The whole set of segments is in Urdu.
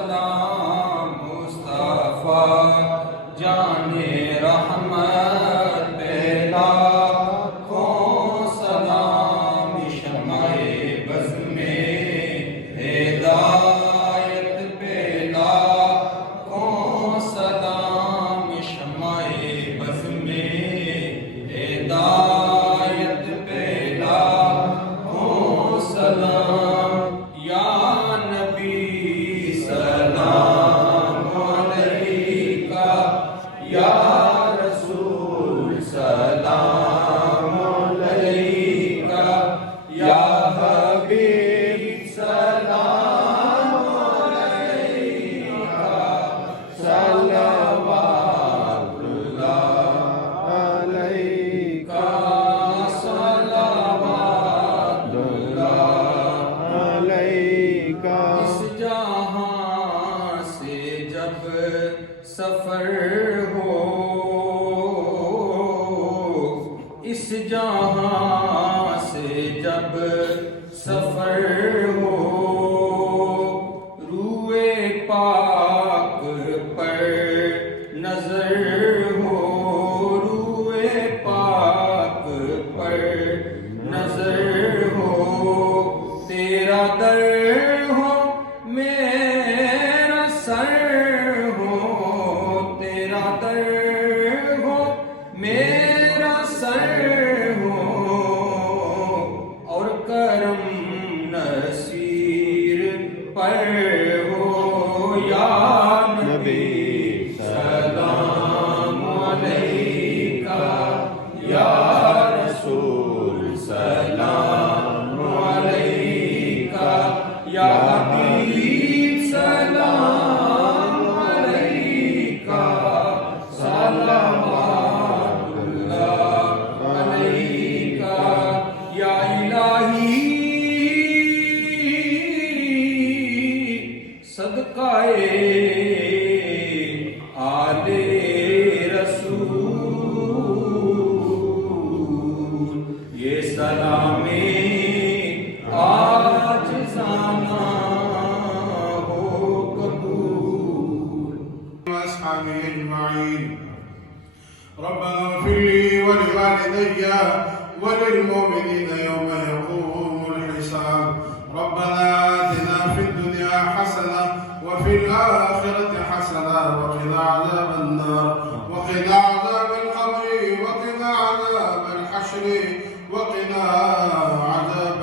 سلام مصطفیٰ جانے رحمت پہ لاکھوں سلام شمع بز میں ہدایت پہ لاکھوں سلام شمع بز میں ہدایت پہ لاکھوں سلام یا نبی سلام علیکہ یا رسول سلام علیکہ یا حبیب سلام علیکہ صلوات اللہ علیکہ صلوات اللہ علیکہ اس جہاں سے جب سفر ہو اس جہاں سے جب سفر ہو روئے پاک پر نظر ہو روئے پاک پر نظر ہو تیرا در ہو میرا سر ہو تیرا در ہو میرا سر ہو اور کرم نصیر پر ہو یا نبی سلام علیکہ یا رسول سلام علیکہ یا حبیب سلام علیکہ صلوات اللہ علیکہ یا الہی صدقہ آل رسول یہ سلام عاجزانہ ہو قبول وأصحابه أجمعين ربنا اغفر لي ولوالدي وللمؤمنين يوم يقوم الحساب ربنا آتنا في الدنيا حسنة وفي الآخرة حسنة وقنا عذاب النار وقنا عذاب القبر وقنا عذاب الحشر وقنا عذاب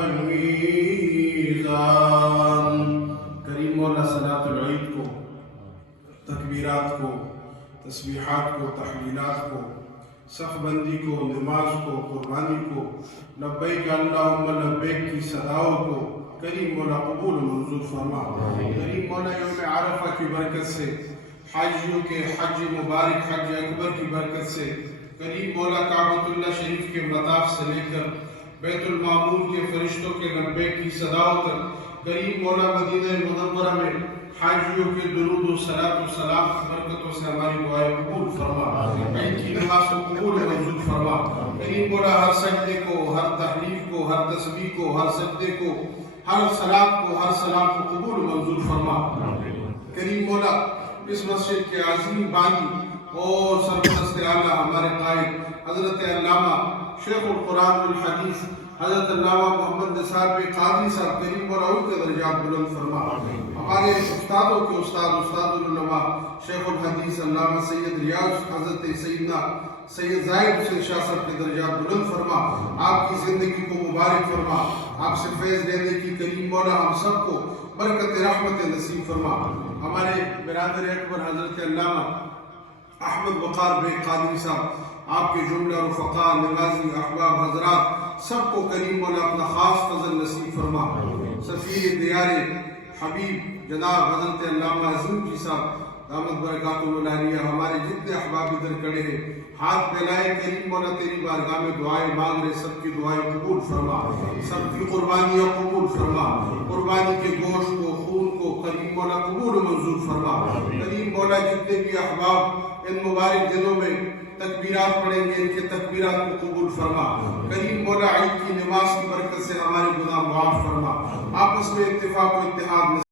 الميزان کریم مولا صلاة العید کو تکبیرات کو تسبیحات کو تحلیلات کو صف بندی کو نماز کو قربانی کو لبیک اللہم لبیک کی صداؤں کو کریم مولا قبول و منظور فرما کریم مولا یوم عرفہ کی برکت سے حاجیوں کے حج مبارک حج اکبر کی برکت سے کریم مولا کعبۃ اللہ شریف کے مطاف سے لے کر بیت المعمور کے فرشتوں کے لبیک کی صداؤں تک کریم مولا مدینہ منورہ میں حاجیوں کے درود و صلاۃ و سلام کی برکتوں سے ہماری دعائیں قبول فرما ان کی نماز کو قبول و منظور فرما کریم مولا ہر سجدے کو ہر تحلیل کو ہر تسبیح کو ہر سجدے کو ہر صلاۃ کو ہر سلام کو قبول و منظور فرما کریم مولا اس مسجد کے عظیم بانی اور سرپرست اعلیٰ ہمارے قائد حضرت علامہ شیخ القرآن الحدیث حضرت علامہ محمد نثار قاضی صاحب کریم مولا ان کے درجات بلند فرما ہمارے استادوں کے استاد العلماء شیخ الحدیث علامہ سید ریاض حضرت سیدنا سید زاہد حسین شاہ صاحب کے درجات بلند فرما آپ کی زندگی کو مبارک فرما آپ سے فیض لینے کی کریم مولا ہم سب کو برکت رحمت نصیب فرما ہمارے برادر اکبر حضرت علامہ احمد وقار بیگ قادری صاحب آپ کے جملہ رفقاء نوازی احباب حضرات سب کو کریم مولا اپنا خاص فضل نصیب فرما سفیر دیار حبیب جناب حضرت علامہ عظیم کی صاحب دامت برکاتہ العالیہ ہمارے جتنے احباب ادھر کھڑے ہیں ہاتھ پھیلائے کریم مولا تیری بارگاہ میں دعائیں مانگ رہے سب کی دعائیں قبول فرما سب کی قربانیاں قبول فرما قربانی کے گوشت کو خون کو کریم مولا قبول و منظور فرما کریم مولا جتنے بھی احباب ان مبارک دنوں میں تکبیرات پڑھیں گے ان کے تکبیرات کو قبول فرما کریم مولا عید کی نماز کی برکت سے ہمارے گناہ معاف فرما آپس میں اتفاق و اتحاد